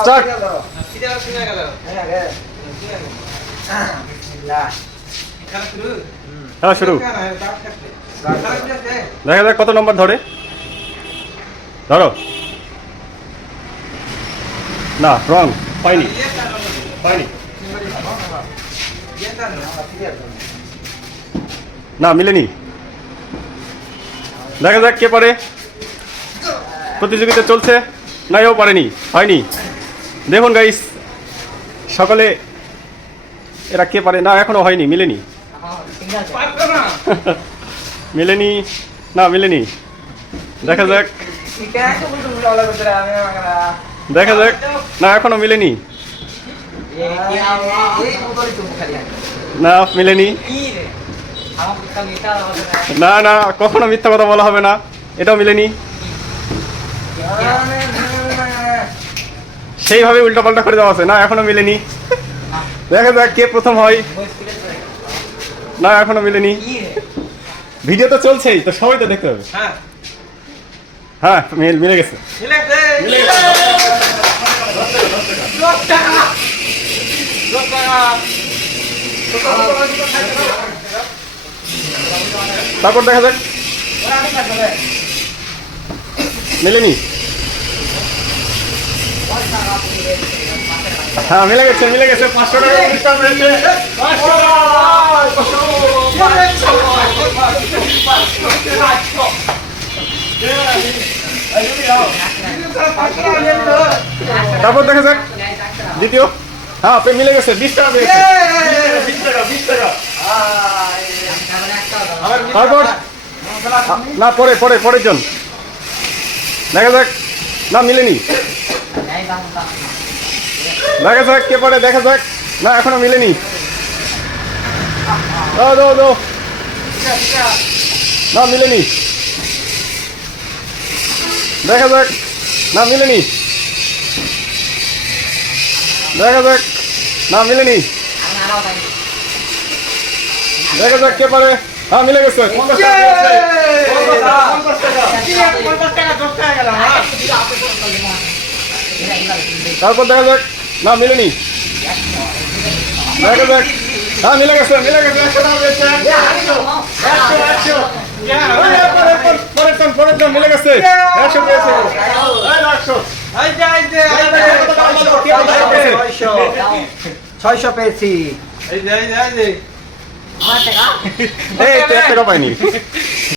Start খেলা শুরু? দেখা যাক কত নম্বর ধরে। ধরো। না রং পাইনি। পাইনি। না মিলেনি। দেখা যাক কে পারে। প্রতিযোগিতা চলছে। না এও পারেনি, হয়নি। দেখুন গাইস সকলে, এরা কে পারে? না, এখনও হয়নি, মিলেনি। মিলেনি? না, মিলেনি। দেখা যাক। দেখা যাক। না, এখনও মিলেনি। না মিলেনি। না না, কখনো মিথ্যা কথা বলা হবে না। এটাও মিলেনি। সেইভাবে উল্টাপাল্টা করে দেওয়া আছে। না এখনও মিলেনি। দেখা যাক কে প্রথম হয়। না এখনও মিলেনি। ভিডিও তো চলছেই তো সবাই তো দেখতে হবে হ্যাঁ। মিল মিলে গেছে। তারপর দেখা যাক। মিলেনি? হ্যাঁ মিলে গেছে মিলে গেছে, পাঁচশো টাকা হয়েছে। তারপর দেখা যাক, দ্বিতীয়। হ্যাঁ আপনি মিলে গেছে, বিশ টাকা বিশ টাকা বিশ টাকা তারপর, না, পরে পরে, পরের জন। দেখা যাক, না, মিলেনি। দেখা যাক কে পারে দেখা যাক। না এখনও মিলেনি। না মিলেনি। দেখা যাক। না মিলেনি। দেখা যাক। না মিলেনি। দেখা যাক কে পারে। হ্যাঁ মিলে গেছে। পঞ্চাশ টাকা পেয়েছে। পঞ্চাশ টাকা, পঞ্চাশ টাকা। তারপর দেখা যাক। না মিলেনি। দেখা যাক। হ্যাঁ মিলে গেছে মিলে গেছে। মিলে গেছে একশো পেয়েছে। ছয়শো পেয়েছি এই তো টাকা পাইনি।